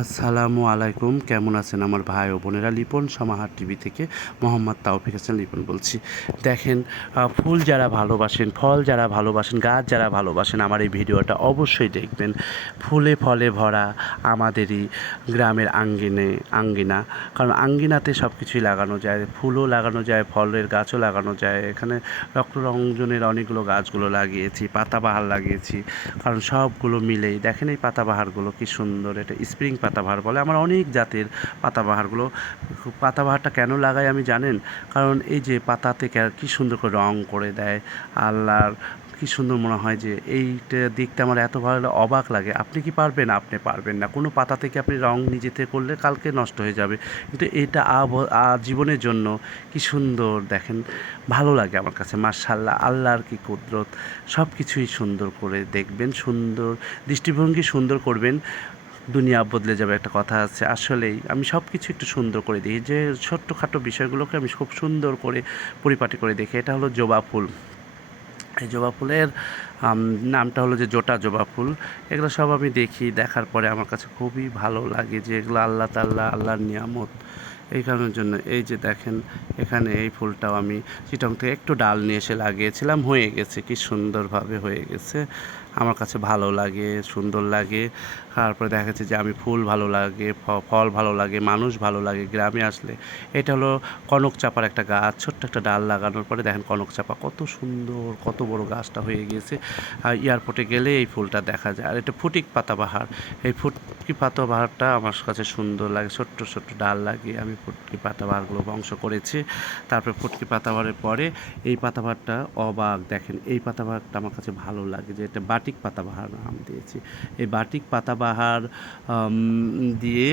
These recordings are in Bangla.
আসসালামু আলাইকুম। কেমন আছেন আমার ভাই ও বোনেরা? লিপন সমাহার টিভি থেকে মোহাম্মদ তাওফিক হাসান লিপন বলছি। দেখেন ফুল যারা ভালোবাসেন, ফল যারা ভালোবাসেন, গাছ যারা ভালোবাসেন, আমার এই ভিডিওটা অবশ্যই দেখবেন। ফুলে ফলে ভরা আমাদেরই গ্রামের আঙ্গিনে, আঙ্গিনা। কারণ আঙ্গিনাতে সব কিছুই লাগানো যায়, ফুলও লাগানো যায়, ফলের গাছও লাগানো যায়। এখানে রক্তরঞ্জনের অনেকগুলো গাছগুলো লাগিয়েছি, পাতাবাহার লাগিয়েছি। কারণ সবগুলো মিলেই, দেখেন এই পাতাবাহারগুলো কি সুন্দর, এটা স্প্রিং পাতাবাহার বলে। আমার অনেক জাতের পাতাবাহারগুলো পাতাবাহারটা কেন লাগাই আমি জানেন? কারণ এই যে পাতাতে কে- সুন্দর করে রং করে দেয়, আল্লাহর কি সুন্দর মনে হয় যে এইটা দেখতে আমার এত ভালো অবাক লাগে। আপনি কি পারবেন? আপনি পারবেন না। কোনো পাতা থেকে আপনি রং নিজেতে করলে কালকে নষ্ট হয়ে যাবে? কিন্তু এটা আব- জীবনের জন্য কি সুন্দর দেখেন, ভালো লাগে আমার কাছে। মার্শাল্লাহ আল্লাহর কি কুদরত। সব কিছুই সুন্দর করে দেখবেন, সুন্দর দৃষ্টিভঙ্গি সুন্দর করবেন। দুনিয়া বদলে যাবে একটা কথা আছে। আসলেই আমি সব কিছু একটু সুন্দর করে দিই যে ছোট্টখাটো বিষয়গুলোকে আমি খুব সুন্দর করে পরিপাটি করে দেখি। এটা হলো জবা ফুল। এই জবা ফুলের নামটা হলো যে জোটা জবা ফুল। এগুলো সব আমি দেখি, দেখার পরে আমার কাছে খুবই ভালো লাগে যে এগুলো আল্লাহ তাল্লাহ, আল্লাহর নিয়ামত। এই কারণের জন্য এই যে দেখেন, এখানে এই ফুলটাও আমি চিটং থেকে একটু ডাল নিয়ে এসে লাগিয়েছিলাম, হয়ে গেছে, কি সুন্দরভাবে হয়ে গেছে। আমার কাছে ভালো লাগে, সুন্দর লাগে। তারপরে দেখা যাচ্ছে যে আমি ফুল ভালো লাগে ফল ভালো লাগে, মানুষ ভালো লাগে গ্রামে আসলে। এটা হলো কনক চাপার একটা গাছ, ছোট্ট একটা ডাল লাগানোর পরে দেখেন কনক চাপা কত সুন্দর, কত বড় গাছটা হয়ে গেছে। এয়ারপোর্টে গেলে এই ফুলটা দেখা যায়। আর এটা ফুটিক পাতাবাহার এই ফুটকি পাতাবাহারটা আমার কাছে সুন্দর লাগে, ছোট্ট ছোট্ট ডাল লাগিয়ে আমি ফুটকি পাতাবাহারগুলো বংশ করেছি। তারপরে ফুটকি পাতা পাতাবাহারের পরে এই পাতাবাহারটা অবাক দেখেন, এই পাতাবাহারটা আমার কাছে ভালো লাগে যে এটা বাটিক পাতাবাহার নাম দিয়েছি। এই বাটিক পাতাবাহার দিয়ে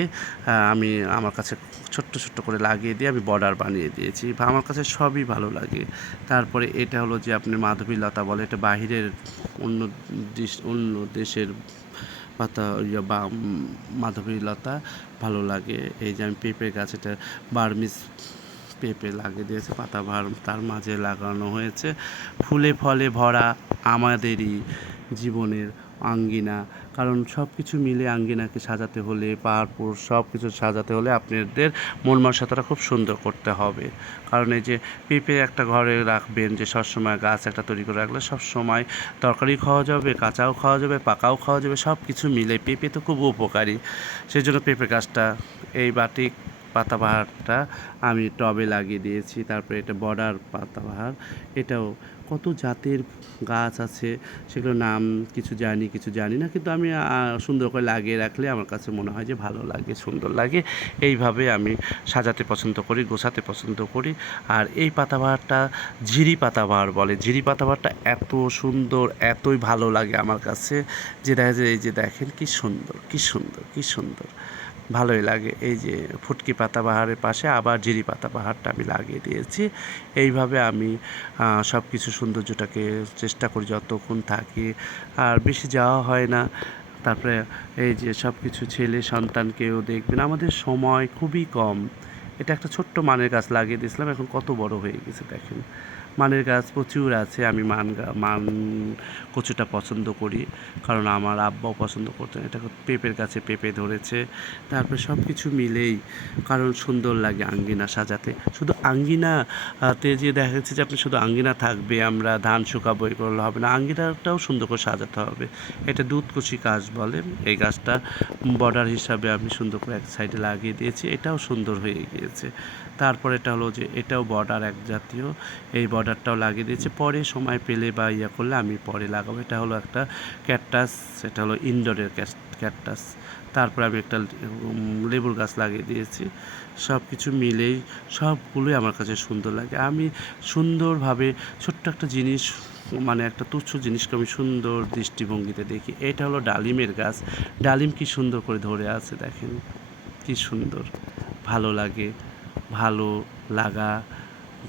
আমি আমার কাছে ছোট্ট ছোট্ট করে লাগিয়ে দিয়ে আমি বর্ডার বানিয়ে দিয়েছি। আমার কাছে সবই ভালো লাগে। তারপরে এটা হলো যে আপনি মাধবী লতা বলে, এটা বাহিরের অন্য অন্য দেশের পাতা বা মাধবী লতা ভালো লাগে। এই যে আমি পেঁপে গাছ, এটা বার্মিস পেঁপে লাগিয়ে দিয়েছে, পাতা ভার তার মাঝে লাগানো হয়েছে। ফুলে ফলে ভরা আমাদেরই জীবনের আঙ্গিনা। কারণ সব কিছু মিলে আঙ্গিনাকে সাজাতে হলে, পাহাড়পুর সব কিছু সাজাতে হলে আপনাদের মন মানসিকতাটা খুব সুন্দর করতে হবে। কারণ এই যে পেঁপে একটা ঘরে রাখবেন, যে সবসময় গাছ একটা তৈরি করে রাখলে সবসময় তরকারি খাওয়া যাবে, কাঁচাও খাওয়া যাবে, পাকাও খাওয়া যাবে সব কিছু মিলে। পেঁপে তো খুব উপকারী। সেই জন্য পেঁপে গাছটা এই বাটিক পাতাবাহারটা আমি টবে লাগিয়ে দিয়েছি, তারপরে এটা বর্ডার পাতাবাহার। এটাও কত জাতের গাছ আছে সেগুলোর নাম কিছু জানি কিছু জানি না, কিন্তু আমি সুন্দর করে লাগিয়ে রাখলে আমার কাছে মনে হয় যে ভালো লাগে, সুন্দর লাগে। এইভাবে আমি সাজাতে পছন্দ করি, গোছাতে পছন্দ করি। আর এই পাতাবাহারটা ঝিরি পাতাবাহার বলে। ঝিরি পাতাবাহারটা এত সুন্দর, এতই ভালো লাগে আমার কাছে যে দেখা যায়, এই যে দেখেন কি সুন্দর কি সুন্দর কি সুন্দর। ভালোই লাগে। এই যে ফুটকি পাতা বাহারের পাশে আবার জিরি পাতা বাহারটা আমি লাগিয়ে দিয়েছি। এইভাবে আমি সব কিছু সৌন্দর্যটাকে চেষ্টা করি যতক্ষণ থাকি। আর বেশি যাওয়া হয় না। তারপরে এই যে সব কিছু ছেলে সন্তানকেও দেখবেন, আমাদের সময় খুবই কম। এটা একটা ছোট্ট মানের গাছ লাগিয়ে দিয়েছিলাম, এখন কত বড় হয়ে গেছে দেখেন। মানের গাছ প্রচুর আছে, আমি মান মান কচুটা পছন্দ করি। কারণ আমার আব্বাও পছন্দ করতেন, এটা পেঁপের গাছে পেঁপে ধরেছে। তারপরে সব কিছু মিলেই কারণ সুন্দর লাগে আঙ্গিনা সাজাতে। শুধু আঙ্গিনাতে যে দেখা যাচ্ছে যে আপনি শুধু আঙ্গিনা থাকবে, আমরা ধান শুকাবো এই করলে হবে না। আঙ্গিনাটাও সুন্দর করে সাজাতে হবে। এটা দুধকুচি গাছ বলে, এই গাছটা বর্ডার হিসাবে আমি সুন্দর করে এক সাইডে লাগিয়ে দিয়েছি, এটাও সুন্দর হয়ে গিয়েছে। তারপর এটা হলো যে, এটাও বর্ডার এক জাতীয়। এই বর্ডারটাও লাগিয়ে দিয়েছি। পরে সময় পেলে বা ইয়া করলে আমি পরে লাগাবো। এটা হলো একটা ক্যাকটাস, সেটা হলো ইনডোরের ক্যাকটাস। তারপরে আমি একটা লেবুর গাছ লাগিয়ে দিয়েছি। সব কিছু মিলেই সবগুলোই আমার কাছে সুন্দর লাগে। আমি সুন্দরভাবে ছোট্ট একটা জিনিস মানে একটা তুচ্ছ জিনিসকে আমি সুন্দর দৃষ্টিভঙ্গিতে দেখি। এটা হলো ডালিমের গাছ। ডালিম কি সুন্দর করে ধরে আছে দেখেন। কি সুন্দর। ভালো লাগে, ভালো লাগা।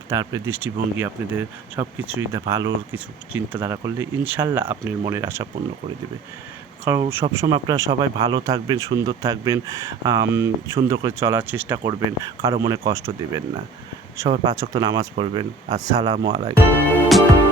তারপরে দৃষ্টিভঙ্গি আপনাদের সব কিছুই ভালো কিছু চিন্তাধারা করলে ইনশাল্লাহ আপনার মনের আশা পূর্ণ করে দেবে। কারণ সবসময় আপনারা সবাই ভালো থাকবেন, সুন্দর থাকবেন সুন্দর করে চলার চেষ্টা করবেন, কারও মনে কষ্ট দেবেন না। সবাই পাঁচক্ত নামাজ পড়বেন। আসসালামু আলাইকুম।